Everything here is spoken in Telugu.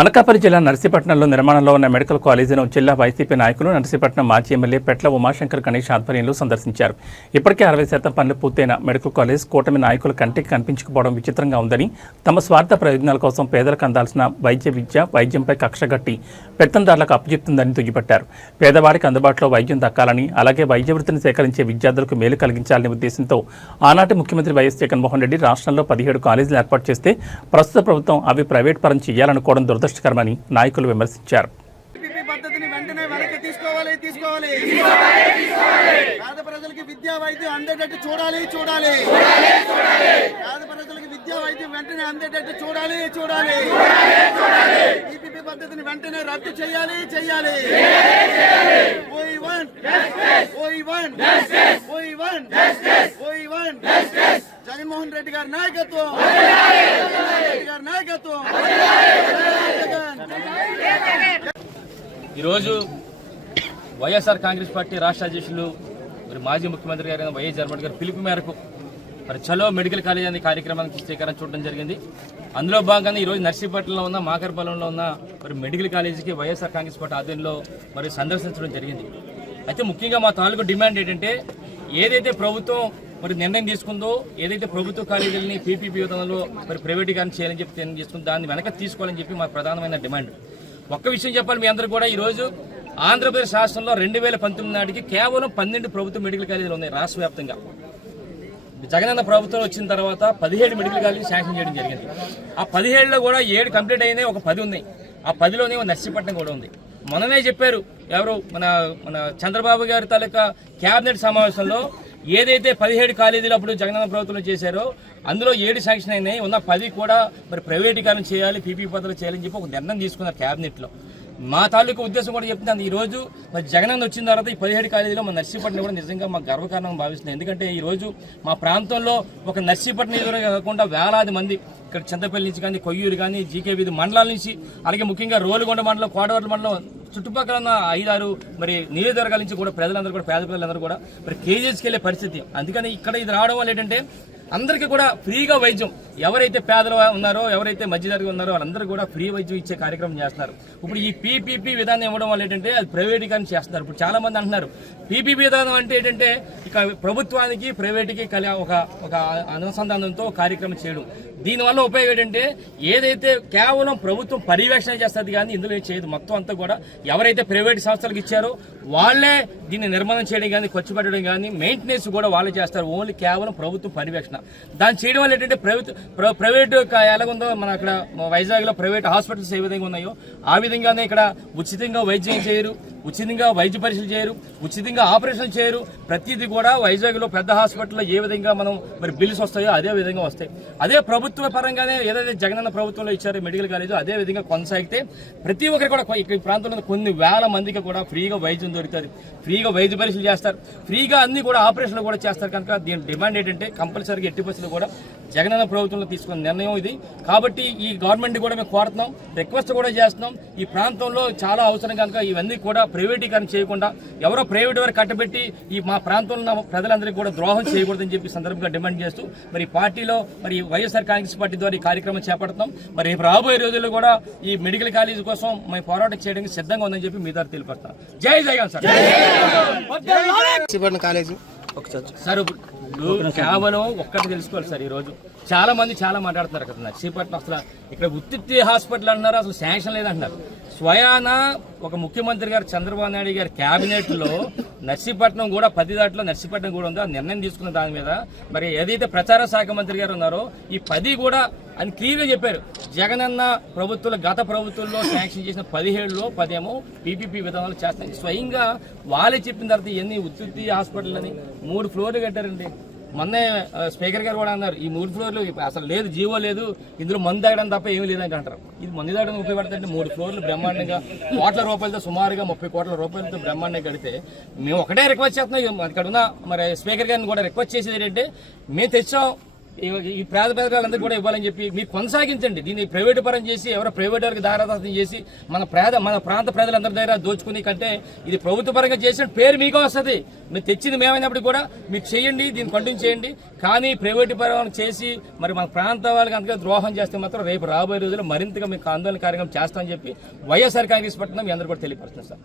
అనకాపల్లి జిల్లా నర్సీపట్నంలో నిర్మాణంలో ఉన్న మెడికల్ కాలేజీను జిల్లా వైసీపీ నాయకులు నర్సీపట్నం మాజీ ఎమ్మెల్యే పెట్ల ఉమాశంకర్ గణేష్ ఆధ్వర్యంలో సందర్శించారు. ఇప్పటికే అరవై శాతం పనులు పూర్తయిన మెడికల్ కాలేజ్ కూటమి నాయకుల కంటికి కనిపించకపోవడం విచిత్రంగా ఉందని తమ స్వార్థ ప్రయోజనాల కోసం పేదలకు అందాల్సిన వైద్య విద్య వైద్యంపై కక్షగట్టి పెత్తందారులకు అప్పచెప్తుందని దుయ్యబట్టారు. పేదవారికి అందుబాటులో వైద్యం దక్కాలని అలాగే వైద్య వృత్తిని సేకరించే విద్యార్థులకు మేలు కలిగించాలనే ఉద్దేశంతో ఆనాటి ముఖ్యమంత్రి వైఎస్ జగన్మోహన్ రెడ్డి రాష్ట్రంలో పదిహేడు కాలేజీలు ఏర్పాటు చేస్తే ప్రస్తుత ప్రభుత్వం అవి ప్రైవేట్ పరం చేయాలనుకోవడం దురదృష్టకరమని నాయకులు విమర్శించారు. పీపీపీ పద్ధతిని వెంటనే వెనక్కి తీసుకోవాలి తీసుకోవాలి. పేద ప్రజలకి విద్యా వైద్యం అందేటట్టు చూడాలి చూడాలి. పేద ప్రజలకి విద్యా వైద్యం వెంటనే అందేటట్టు చూడాలి చూడాలి. పీపీపీ పద్ధతిని వెంటనే రద్దు చేయాలి చేయాలి. ఓయి వన్. ఓయి వన్. ఓయి వన్. ఓయి వన్. జగన్మోహన్ రెడ్డి గారి నాయకత్వం జగన్మోహన్ రెడ్డి గారి నాయకత్వం జగన్ ఈరోజు వైఎస్ఆర్ కాంగ్రెస్ పార్టీ రాష్ట్ర అధ్యక్షులు మరి మాజీ ముఖ్యమంత్రి గారు వైఎస్ జగన్మోహన్ గారి పిలుపు మేరకు మరి చలో మెడికల్ కాలేజ్ అనే కార్యక్రమానికి శ్రీకారం చూడడం జరిగింది. అందులో భాగంగా ఈరోజు నర్సీపట్నంలో ఉన్న మాకర్పాలెంలో ఉన్న మరి మెడికల్ కాలేజీకి వైఎస్ఆర్ కాంగ్రెస్ పార్టీ ఆధ్వర్యంలో మరి సందర్శించడం జరిగింది. అయితే ముఖ్యంగా మా తాలూకు డిమాండ్ ఏంటంటే ఏదైతే ప్రభుత్వం మరి నిర్ణయం తీసుకుందో ఏదైతే ప్రభుత్వ కాలేజీలని పీపీపీ విధానంలో మరి ప్రైవేటీకరణ చేయాలని చెప్పి నిర్ణయం తీసుకుందో దాన్ని వెనక తీసుకోవాలని చెప్పి మా ప్రధానమైన డిమాండ్. ఒక్క విషయం చెప్పాలి మీ అందరూ కూడా. ఈరోజు ఆంధ్రప్రదేశ్ రాష్ట్రంలో రెండు వేల పంతొమ్మిది నాటికి కేవలం పన్నెండు ప్రభుత్వ మెడికల్ కాలేజీలు ఉన్నాయి రాష్ట్ర వ్యాప్తంగా. జగనన్న ప్రభుత్వం వచ్చిన తర్వాత పదిహేడు మెడికల్ కాలేజీ శాంక్షన్ చేయడం జరిగింది. ఆ పదిహేడులో కూడా ఏడు కంప్లీట్ అయినాయి ఒక పది ఉన్నాయి. ఆ పదిలోనే ఒక నర్సీపట్నం కూడా ఉంది. మొన్ననే చెప్పారు ఎవరు? మన మన చంద్రబాబు గారి తాలూకా కేబినెట్ సమావేశంలో ఏదైతే పదిహేడు కాలేజీలు అప్పుడు జగనన్న ప్రభుత్వంలో చేశారో అందులో ఏడు శాంక్షన్ అయినాయి. ఉన్న పది కూడా మరి ప్రైవేటీకరణ చేయాలి పీపీ పద్ధతులు చేయాలని చెప్పి ఒక నిర్ణయం తీసుకున్నారు కేబినెట్లో మా తాలూకు ఉద్దేశం కూడా చెప్తున్నాను ఈరోజు మరి జగనన్న వచ్చిన తర్వాత ఈ పదిహేడు కాలేజీలో మా నర్సీపట్నం కూడా నిజంగా మా గర్వకారణంగా భావిస్తుంది ఎందుకంటే ఈరోజు మా ప్రాంతంలో ఒక నర్సీపట్నం ఎదురు కాకుండా వేలాది మంది ఇక్కడ చింతపల్లి నుంచి కానీ కొయ్యూరు కానీ జీకే వీధి మండలాల నుంచి అలాగే ముఖ్యంగా రోలుగొండ మండలం కోటవర్ల మండలం చుట్టుపక్కల ఉన్న ఐదారు మరి నియోజకవర్గాల నుంచి కూడా ప్రజలందరూ కూడా పేద పిల్లలందరూ కూడా మరి కేజీస్కి వెళ్ళే పరిస్థితి. అందుకని ఇక్కడ ఇది రావడం వల్ల ఏంటంటే అందరికీ కూడా ఫ్రీగా వైద్యం. ఎవరైతే పేదలు ఉన్నారో ఎవరైతే మధ్యతరగతి ఉన్నారో వాళ్ళందరూ కూడా ఫ్రీ వైద్యం ఇచ్చే కార్యక్రమం చేస్తున్నారు. ఇప్పుడు ఈ పీపీపీ విధానం ఇవ్వడం వల్ల ఏంటంటే అది ప్రైవేటీకరణ చేస్తున్నారు. ఇప్పుడు చాలా మంది అంటున్నారు పీపీపీ విధానం అంటే ఏంటంటే ఇక ప్రభుత్వానికి ప్రైవేట్కి కలి ఒక ఒక అనుసంధానంతో కార్యక్రమం చేయడం. దీనివల్ల ఉపయోగం ఏంటంటే ఏదైతే కేవలం ప్రభుత్వం పర్యవేక్షణ చేస్తుంది కానీ ఇందులో ఏం చేయదు. మొత్తం అంతా కూడా ఎవరైతే ప్రైవేట్ సంస్థలకు ఇచ్చారో వాళ్ళే దీన్ని నిర్మాణం చేయడం కానీ ఖర్చు పెట్టడం కానీ మెయింటెనెన్స్ కూడా వాళ్ళే చేస్తారు. ఓన్లీ కేవలం ప్రభుత్వం పర్యవేక్షణ. దాన్ని చేయడం వల్ల ఏంటంటే ప్రభుత్వ ప్ర- ప్రైవేట్ ఎలాగుందో మన అక్కడ వైజాగ్లో ప్రైవేట్ హాస్పిటల్స్ ఏ విధంగా ఉన్నాయో ఆ ఉచితంగానే ఇక్కడ ఉచితంగా వైద్యం చేయరు ఉచితంగా వైద్య పరీక్షలు చేయరు ఉచితంగా ఆపరేషన్ చేయరు. ప్రతిదీ కూడా వైజాగ్లో పెద్ద హాస్పిటల్లో ఏ విధంగా మనం మరి బిల్స్ వస్తాయో అదే విధంగా వస్తాయి. అదే ప్రభుత్వ పరంగానే ఏదైతే జగనన్న ప్రభుత్వంలో ఇచ్చారో మెడికల్ కాలేజ్ అదే విధంగా కొనసాగితే ప్రతి ఒక్కరు కూడా ఈ ప్రాంతంలో కొన్ని వేల మందికి కూడా ఫ్రీగా వైద్యం దొరుకుతుంది. ఫ్రీగా వైద్య పరీక్షలు చేస్తారు. ఫ్రీగా అన్ని కూడా ఆపరేషన్లు కూడా చేస్తారు. కనుక దీని డిమాండ్ ఏంటంటే కంపల్సరీగా ఎట్టి పరిస్థితుల్లో కూడా జగనన్న ప్రభుత్వంలో తీసుకున్న నిర్ణయం ఇది. కాబట్టి ఈ గవర్నమెంట్ కూడా మేము కోరుతున్నాం రిక్వెస్ట్ కూడా చేస్తున్నాం. ఈ ప్రాంతంలో చాలా అవసరం కనుక ఇవన్నీ కూడా ప్రైవేటీకరణ చేయకుండా ఎవరో ప్రైవేట్ వారు కట్టబెట్టి ఈ మా ప్రాంతంలో ఉన్న ప్రజలందరికీ కూడా ద్రోహం చేయకూడదని చెప్పి సందర్భంగా డిమాండ్ చేస్తూ మరి పార్టీలో మరి వైఎస్ఆర్ కాంగ్రెస్ పార్టీ ద్వారా ఈ కార్యక్రమం చేపడుతున్నాం. మరి రాబోయే రోజుల్లో కూడా ఈ మెడికల్ కాలేజ్ కోసం మేము పోరాటం చేయడానికి సిద్ధంగా ఉందని చెప్పి మీ ద్వారా తెలియపడతాం జై జగన్ సార్. కాలేజీ. సార్ ఇప్పుడు కేవలం ఒక్కటి తెలుసుకోవాలి సార్ ఈరోజు. చాలా మంది చాలా మాట్లాడుతున్నారు కదా నర్సీపట్నం అసలు ఇక్కడ ఉత్తిత్తి హాస్పిటల్ అంటున్నారు అసలు శాంక్షన్ లేదంటున్నారు. స్వయాన ఒక ముఖ్యమంత్రి గారు చంద్రబాబు నాయుడు గారి క్యాబినెట్లో నర్సీపట్నం కూడా పది దాంట్లో నర్సీపట్నం కూడా ఉందో? నిర్ణయం తీసుకున్న దాని మీద. మరి ఏదైతే ప్రచార శాఖ మంత్రి గారు ఉన్నారో ఈ పది కూడా అని క్లియర్గా చెప్పారు. జగనన్న ప్రభుత్వాలు గత ప్రభుత్వంలో శాంక్షన్ చేసిన పదిహేడులో పదేమో పీపీపీ విధానాలు చేస్తాయి స్వయంగా వాళ్ళే చెప్పిన తర్వాత ఎన్ని ఉత్పత్తి హాస్పిటల్ అని మూడు ఫ్లోర్లు కట్టారండి. మొన్నే స్పీకర్ గారు కూడా అన్నారు ఈ మూడు ఫ్లోర్లు అసలు లేదు జీవో లేదు ఇందులో మందు తాగడం తప్ప ఏమీ లేదని అంటారు. ఇది మందు తాగడం ఉపయోగపడుతుంటే మూడు ఫ్లోర్లు బ్రహ్మాండంగా కోట్ల రూపాయలతో సుమారుగా ముప్పై కోట్ల రూపాయలతో బ్రహ్మాండంగా కడితే మేము ఒకటే రిక్వెస్ట్ చేస్తున్నాం ఇక్కడ ఉన్న మరి స్పీకర్ గారిని కూడా రిక్వెస్ట్ చేసేది ఏంటంటే మేము తెచ్చాం ఈ- పేద పేదలందరికీ కూడా ఇవ్వాలని చెప్పి మీరు కొనసాగించండి. దీన్ని ప్రైవేట్ పరం చేసి ఎవరో ప్రైవేట్ వారికి దారాదాసం చేసి మన పేద మన ప్రాంత ప్రజలందరి దగ్గర దోచుకుని కంటే ఇది ప్రభుత్వ పరంగా చేసిన పేరు మీకు వస్తుంది. మీరు తెచ్చింది మేమైనప్పుడు కూడా మీరు చేయండి దీన్ని కంటిన్యూ చేయండి. కానీ ప్రైవేట్ పరం చేసి మరి మన ప్రాంత వాళ్ళకి అంతగా ద్రోహం చేస్తే మాత్రం రేపు రాబోయే రోజుల్లో మరింతగా మీకు ఆందోళన కార్యక్రమం చేస్తామని చెప్పి వైఎస్ఆర్ కాంగ్రెస్ పట్టిన మీ అందరూ కూడా తెలియపరుస్తున్నాం సార్.